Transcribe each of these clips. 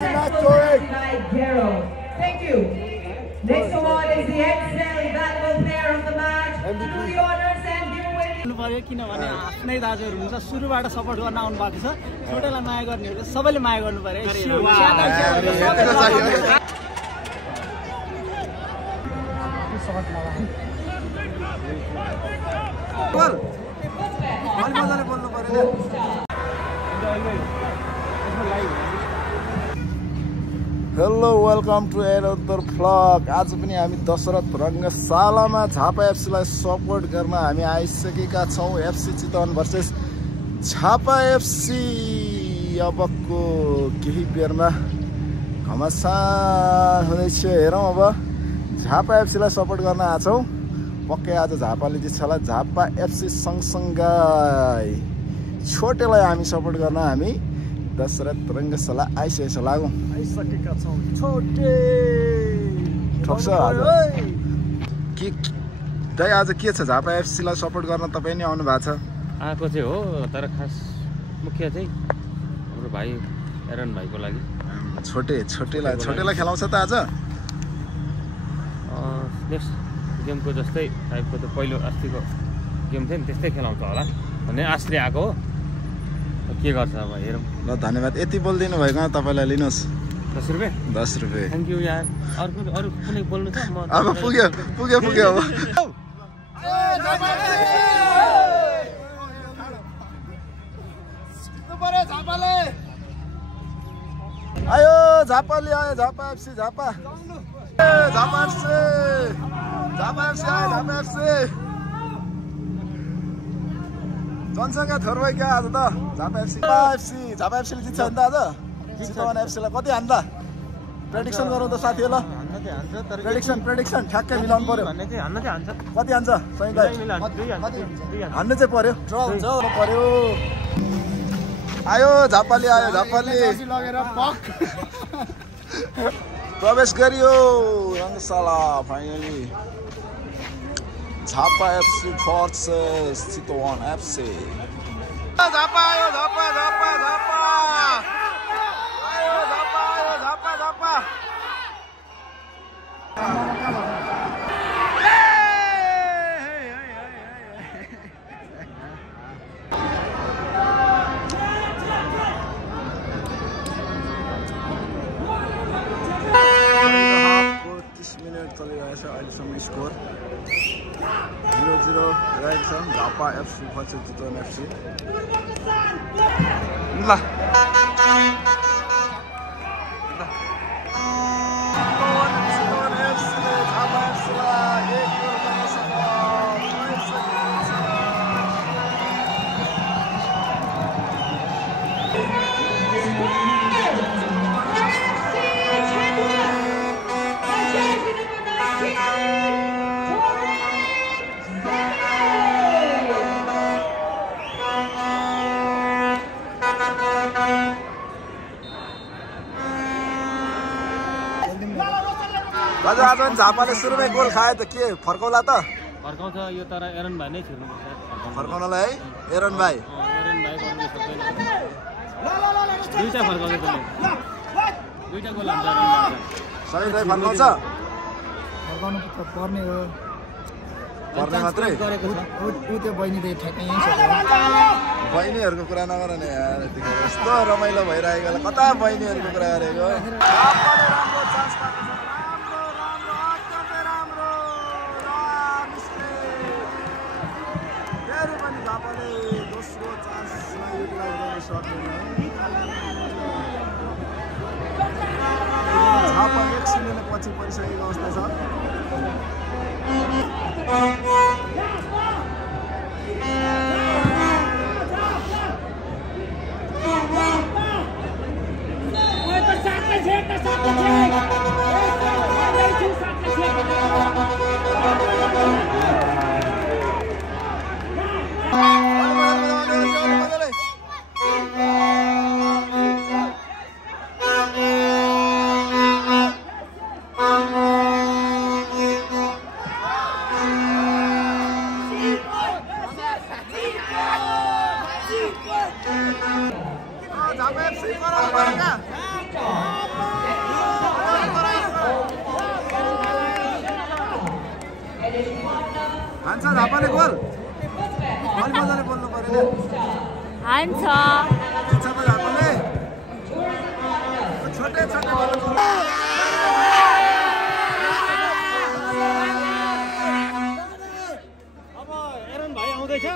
Thank you. Next award is the XL Valuable Player of the Match. To the honors and giveaway. पर्यो किनभने आफ्नै दाजुहरु हुन्छ सुरुबाट support गर्न आउनु भएको छ छोटेलाई माया गर्नेहरुले सबैले माया गर्नु पर्यो Hello, welcome to another vlog. आज पनि हामी दशरथ रंगशालामा झापा एफसी लाई सपोर्ट गर्न हामी आइसकेका छौं। FC Chitwan versus Jhapa FC. अबको केही बेरमा घमासान हुँदैछ। हेरौं अब झापा एफसी लाई सपोर्ट गर्न आछौं। पक्कै आज झापाले जित्छ होला। झापा एफसी सँगसँगै छोटेलाई हामी सपोर्ट गर्न हामी दशरथ रंगशाला आइसकेका लागौं। आइसकेका छौं। छोटे ठक्छ आज के दाइ आज के छ झापा एफसी लाई सपोर्ट गर्न तपाई नै आउनु भएको छ? आएको चाहिँ हो तर खास मुख्य चाहिँ हाम्रो भाइ एरन भाइको लागि। छोटेलाई खेलाउँछ त आज? नेक्स्ट गेमको जस्तै टाइपको त पहिलो अस्तिको गेम थियो नि त्यस्तै खेलाउँछ होला भन्ने आशले आएको हो। के गर्छ अब हेरौँ। ल धन्यवाद। यति बोल्दिनु भएको तपाईलाई लिनुहोस् 10 रुपैयाँ। 10 रुपैयाँ। थ्याङ्क यू यार। अरु कुनै बोल्नु छ? म अब पुग्यो अब आयो झापाले आयो। झापा एफसी झापा एफसी जनसङ्ख्या थोरै क्या आज त। झापा एफसी ले जित्छ नि त आज चितवन एफसी लाई। कति हान्दा प्रेडिक्सन गरौँ त साथी? ल प्रेडिक्सन ठ्याक्कै मिलाउनु पर्यो। कति हान्छ? हान्नु चाहिँ पर्यो। पर्यो। आयो झापाले प्रवेश गरियो रंगशाला finally. Jhapa FC versus Chitwan FC. Jhapa आयो झापा चलिरहेछ अहिलेसम्म स्कोर 0-0 रहेको छ। Jhapa FC versus Chitwan FC. ल आज झापाले सुरुमै गोल खायो त के फर्काउला त? फर्काउँछ यो तर एरन भाइ नै छिर्नुपर्छ फर्काउनलाई है। एरन भाइ दुईटा फर्काउँछ त्यसले। दुईटा गोल हान्छ एरन भाइ। सबै भाइ फर्काउँछ? फर्काउनु त पर्ने हो। पर्ने मात्रै गरेको छ। उ त्यो बहिनीले ठ्याक्कै यही छ। बहिनीहरुको कुरा नगर न यार। यतिखेर यस्तो रमाइलो भइरहेको बेला कता बहिनीहरुको कुरा गरेको? राम्रो चान्स पाएको छ। दोस्रो चान्सलाई युटिलाइज गर्न सक्दैन। झापा 1-0 पछि परिसकेको अवस्था छ। झापा एफसी झापाले गोल अलि मजाले बोल्नु पर्यो हान्छ झापाले छोटे छोटे अब एरन भाइ आउँदैछ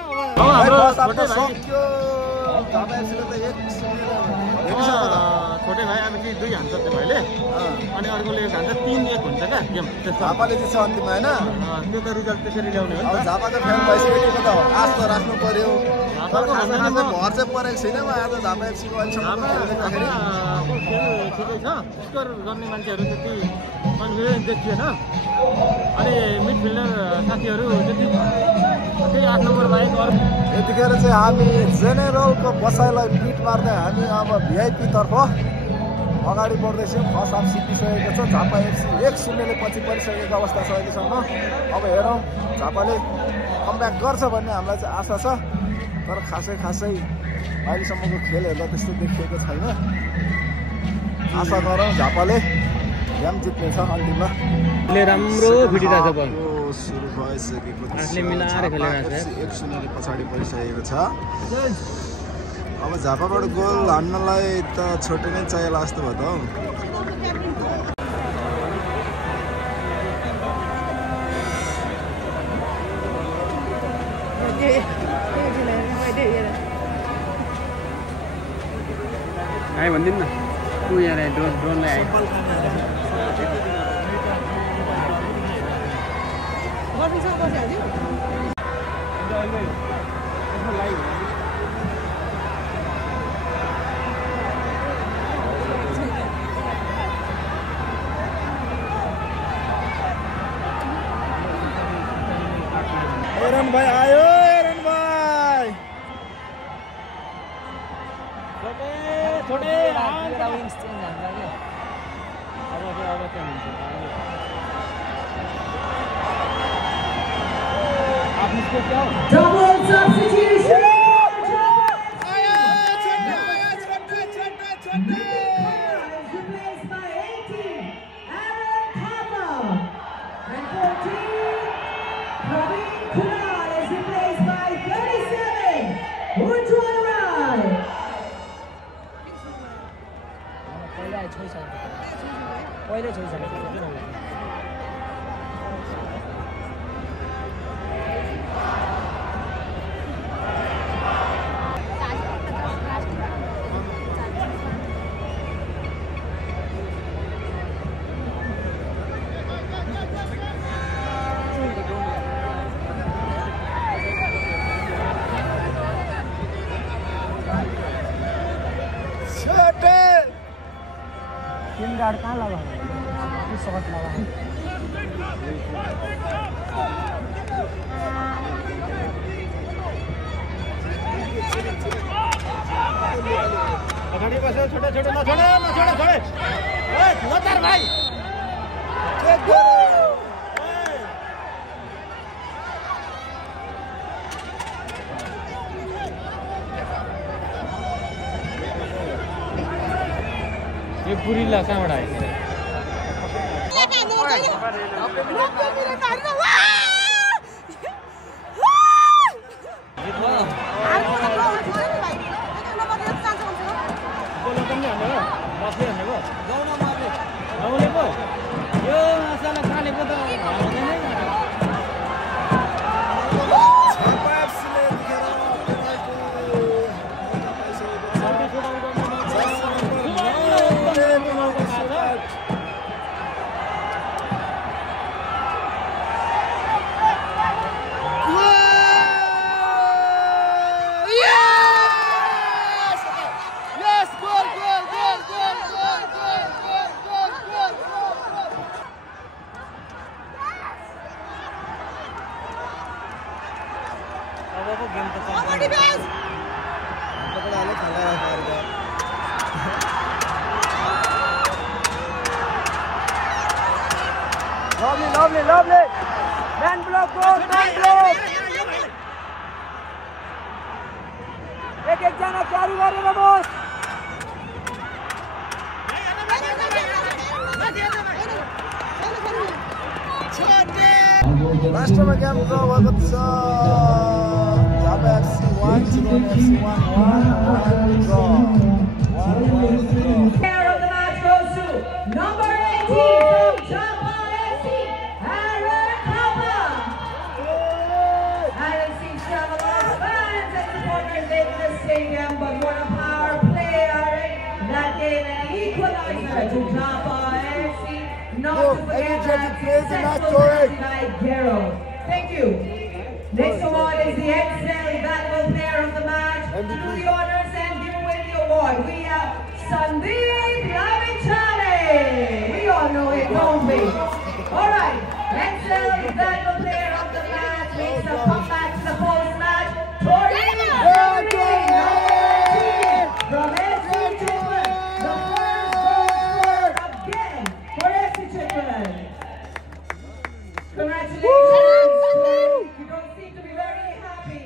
अब छोटे भाइ अब कि 2 हान्छ त्यो भाइले अनि अर्कोले 1 हान्छ 3-1 हुन्छ क्या गेम झापाले जित्छ अन्तिममा हैन त्यो त रिजल्ट त्यसरी ल्याउने हो अब झापाको फ्यान भइसकेको त आश त राख्नु पर्यो तर खासै भर चाहिँ परेको छैन म आज झापा एफसीको अहिलेसम्म खेल्दाखेरि खेल ठिकै छ स्कोर गर्ने मान्छेहरू त्यति कन्फिडेन्स देखिएन अनि मिडफिल्डर साथीहरू त्यति त्यही 8 नम्बर बाहेक अरू यतिखेर चाहिँ हामी जेनेरलको बसाइलाई पिट मार्दै हामी अब भिआइपी तर्फ अगाडि बढ्दैछौँ फर्स्ट हाफ सिकिसकेको छ झापा एफसी 1-0ले पछि परिसकेको अवस्था छ अहिलेसम्म अब हेरौँ झापाले कमब्याक गर्छ भन्ने हामीलाई चाहिँ आशा छ तर खासै अहिलेसम्मको खेल हेर्दा त्यस्तो देखिएको छैन आशा गरौँ झापाले गेम जित्नेछ अन्तिममा राम्रो भिडिरहेको छ बल सुरु भइसकेको छ आफूले मिलाएर खेलिरहेको छ 1-0ले पछाडि परिसकेको छ अब झापाबाट गोल हान्नलाई त छोटो नै चाहिएला जस्तो भयो त आयो भनिदिनु न तँ यहाँ ड्रोनलाई आयो एरन भाइ आयो एरन भाइ छोटे Double substitution. Replaced by 18, Aaron Papa. And 14, Praveen Kunal is replaced by 37, Ujjwal Rai. Guard कहाँ लगा शॉट लगा अगाडि बस्यो छोटे छोटे नछोडे लतार भाइ यो पुरीला कहाँबाट आयो Lovely. Man block, goal, man block. एक जना चालू गरेर बस लास्टमा गेम ड्र भएको छ Jhapa FC 1-0 FC 1-1 draw Player of the match goes to number 18 from Java FC, Aaron Kappa. Aaron seems to have a lot of fans and supporters in the stadium, but what a power play, Aaron. That gave an equalizer to Java FC. Not to forget that successful by Gero. Thank you. Next award is the XL Valuable Player of the match. To do the honors and give away the award, we have Sandeep Lavichane. We all know it, don't we? Alright, XL Valuable Player of the match makes a comeback to the post-match. Tori from FC Children. The first goal scorer again for FC Children. Congratulations. You don't seem to be very happy.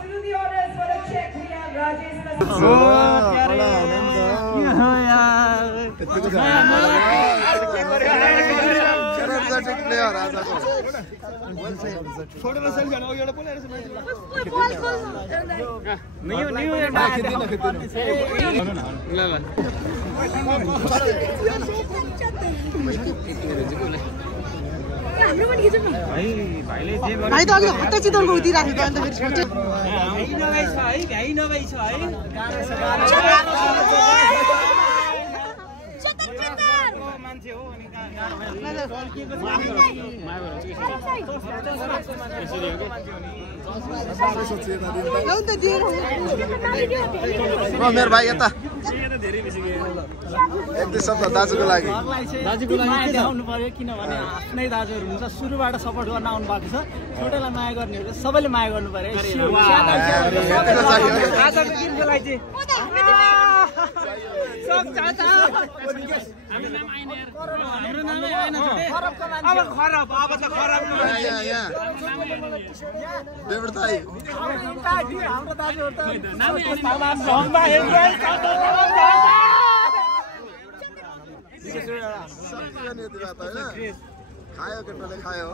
To do the honors for the check, we have Rajesh भाइ त अघि हट्टा चितवनको उदिराखेको अन्त फेरि सोचे मेरो भाइ यता एक दुई शब्द दाजुको लागि देखाउनु पर्यो किनभने आफ्नै दाजुहरू हुन्छ सुरुबाट सपोर्ट गर्न आउनु भएको छ छोटोलाई माया गर्नेहरू सबैले माया गर्नु पर्यो आजको दिनको लागि हाम्रो दाजुहरू त खायो केटाले खायो